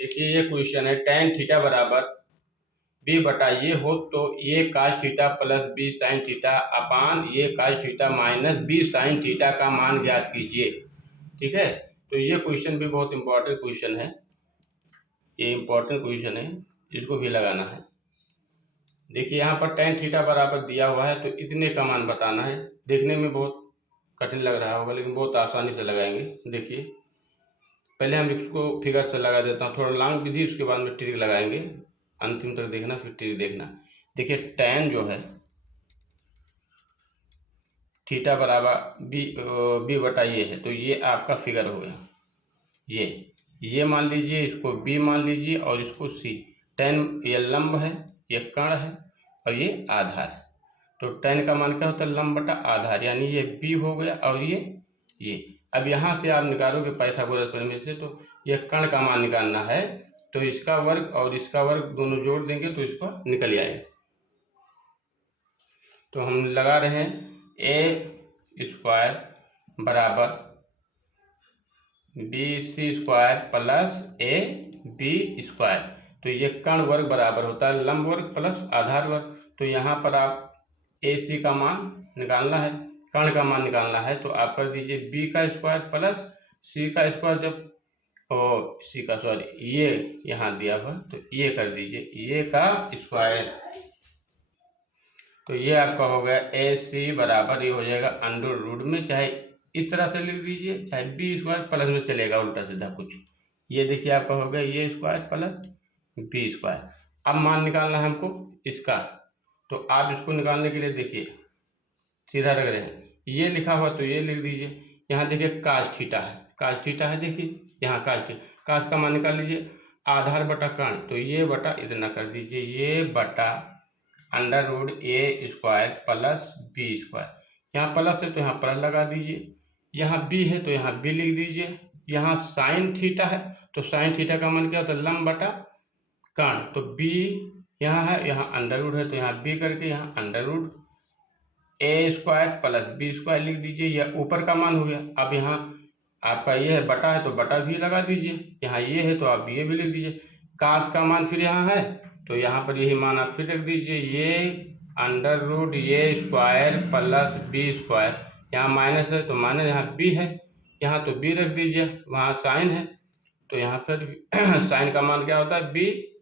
देखिए ये क्वेश्चन है tan थीटा बराबर बी बटा ये हो तो ये cos theta plus B sine theta upon ये cos theta minus B sine theta का मान ज्ञात कीजिए। ठीक है, तो ये क्वेश्चन भी बहुत इंपॉर्टेंट क्वेश्चन है, ये इंपॉर्टेंट क्वेश्चन है, इसको भी लगाना है। देखिए यहाँ पर tan थीटा बराबर दिया हुआ है तो इतने का मान बताना है। देखने में बहुत कठिन लग रहा होगा लेकिन बहुत आसानी से लगाएंगे। देखिए पहले हम इसको फिगर से लगा देता हूँ, थोड़ा लॉन्ग विधि, उसके बाद में ट्रिक लगाएंगे। अंतिम तक देखना फिर ट्रिक देखना। देखिए tan जो है थीटा बराबर बी बटा ये है तो ये आपका फिगर हो गया। ये मान लीजिए, इसको बी मान लीजिए और इसको सी। tan ये लंब है, ये कर्ण है और ये आधार है। तो tan का मान क्या होता है? लंब बटा आधार, यानी ये बी हो गया और ये। अब यहाँ से आप निकालोगे पाइथागोरस प्रमेय से, तो ये कर्ण का मान निकालना है तो इसका वर्ग और इसका वर्ग दोनों जोड़ देंगे तो इसको निकल जाएगा। तो हम लगा रहे हैं ए स्क्वायर बराबर B C square plus A B square. तो ये कर्ण वर्ग बराबर होता है लंब वर्ग प्लस आधार वर्ग। तो यहाँ पर आप ए सी का मान निकालना है, कर्ण का मान निकालना है, तो आप कर दीजिए बी का स्क्वायर प्लस सी का स्क्वायर, जब सी का सॉरी ये यहाँ दिया हुआ तो ये कर दीजिए ये का स्क्वायर। तो ये आपका हो गया ए सी बराबर ये हो जाएगा अंडर रूट में, चाहे इस तरह से लिख दीजिए चाहे बी स्क्वायर प्लस में चलेगा उल्टा सीधा कुछ। ये देखिए आपका हो गया ये स्क्वायर प्लस बी स्क्वायर। अब मान निकालना है हमको इसका, तो आप इसको निकालने के लिए देखिए सीधा रख रहे हैं, ये लिखा हुआ तो ये लिख दीजिए। यहाँ देखिए काज थीटा है, काज थीटा है, देखिए यहाँ काज थीटा, काज का मान निकाल लीजिए आधार बटा कर्ण, तो ये बटा इतना कर दीजिए ये बटा अंडर रूट ए स्क्वायर प्लस बी स्क्वायर। यहाँ प्लस है तो यहाँ प्लस लगा दीजिए, यहाँ बी है तो यहाँ बी लिख दीजिए। यहाँ साइन थीटा है तो साइन थीटा का मान क्या होता है? लंब बटा कर्ण, तो बी यहाँ है, यहाँ अंडर रूट है तो यहाँ बी करके यहाँ अंडर रूट ए स्क्वायर प्लस बी स्क्वायर लिख दीजिए, यह ऊपर का मान हो गया। अब यहाँ आपका ये है बटा है तो बटा भी लगा दीजिए, यहाँ ये है तो आप ये भी लिख दीजिए। काश का मान फिर यहाँ है तो यहाँ पर यही मान आप फिर रख दीजिए, ये अंडर रूट ये स्क्वायर प्लस बी स्क्वायर। यहाँ माइनस है तो माइनस, यहाँ बी है यहाँ तो बी रख दीजिए, वहाँ साइन है तो यहाँ पर साइन का मान क्या होता है? बी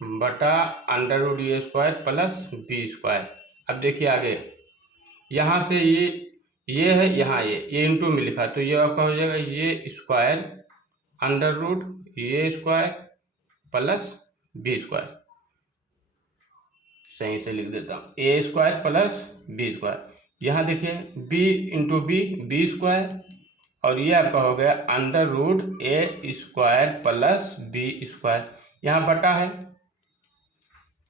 बटा अंडर रूट ये स्क्वायर प्लस बी स्क्वायर। अब देखिए आगे, यहाँ से ये है, यहाँ ये इंटू में लिखा तो ये आपका हो जाएगा ये स्क्वायर अंडर रूट ये स्क्वायर प्लस बी स्क्वायर। सही से लिख देता हूँ ए स्क्वायर प्लस बी स्क्वायर। यहाँ देखिए बी इंटू बी स्क्वायर, और ये आपका हो गया अंडर रूट ए स्क्वायर प्लस बी स्क्वायर। यहाँ बटा है,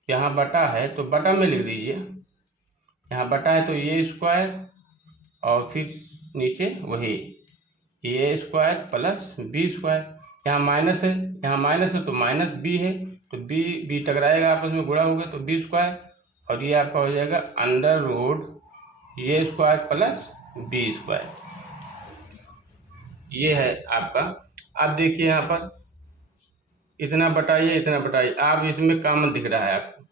यहाँ बटा है तो बटा में लिख दीजिए, यहाँ बटा है तो ये स्क्वायर और फिर नीचे वही ए स्क्वायर प्लस बी स्क्वायर। यहाँ माइनस है, यहाँ माइनस है तो माइनस बी है तो बी बी टकराएगा आपस में, गुणा होगा तो बी स्क्वायर, और ये आपका हो जाएगा अंडर रूट ये स्क्वायर प्लस बी स्क्वायर। ये है आपका। अब देखिए यहाँ पर इतना बटाइए इतना बटाइए, आप इसमें कॉमन दिख रहा है, आपको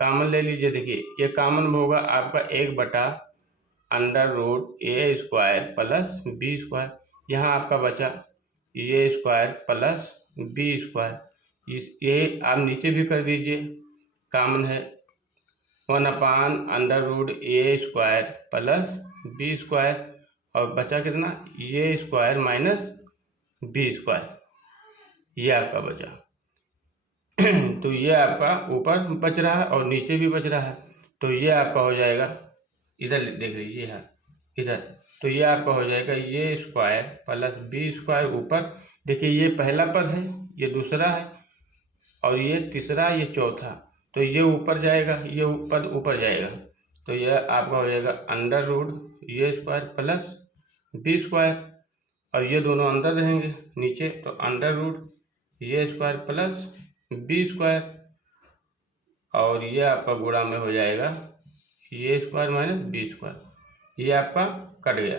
कॉमन ले लीजिए। देखिए ये कॉमन होगा आपका एक बटा अंडर रूट ए स्क्वायर प्लस बी स्क्वायर। यहाँ आपका बचा ये स्क्वायर प्लस बी स्क्वायर। ये आप नीचे भी कर दीजिए, कॉमन है 1 अंडर रूट ए स्क्वायर प्लस बी स्क्वायर, और बचा कितना? ये स्क्वायर माइनस बी स्क्वायर, ये आपका बचा। तो ये आपका ऊपर बच रहा है और नीचे भी बच रहा है, तो ये आपका हो जाएगा, इधर देख लीजिए यहाँ इधर, तो ये आपका हो जाएगा ये स्क्वायर प्लस बी स्क्वायर। ऊपर देखिए ये पहला पद है, ये दूसरा है और ये तीसरा, ये चौथा, तो ये ऊपर जाएगा, ये पद ऊपर जाएगा, तो यह आपका हो जाएगा अंडर रूट ये स्क्वायर प्लस बी स्क्वायर, और ये दोनों अंदर रहेंगे नीचे, तो अंडर रूट ये स्क्वायर प्लस बी स्क्वायर, और ये आपका गुणा में हो जाएगा ये स्क्वायर माइनस बी स्क्वायर। ये आपका कट गया,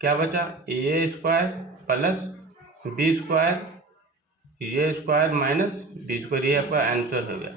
क्या बचा? ए स्क्वायर प्लस बी स्क्वायर, ये स्क्वायर माइनस बी स्क्वायर, ये आपका आंसर हो गया।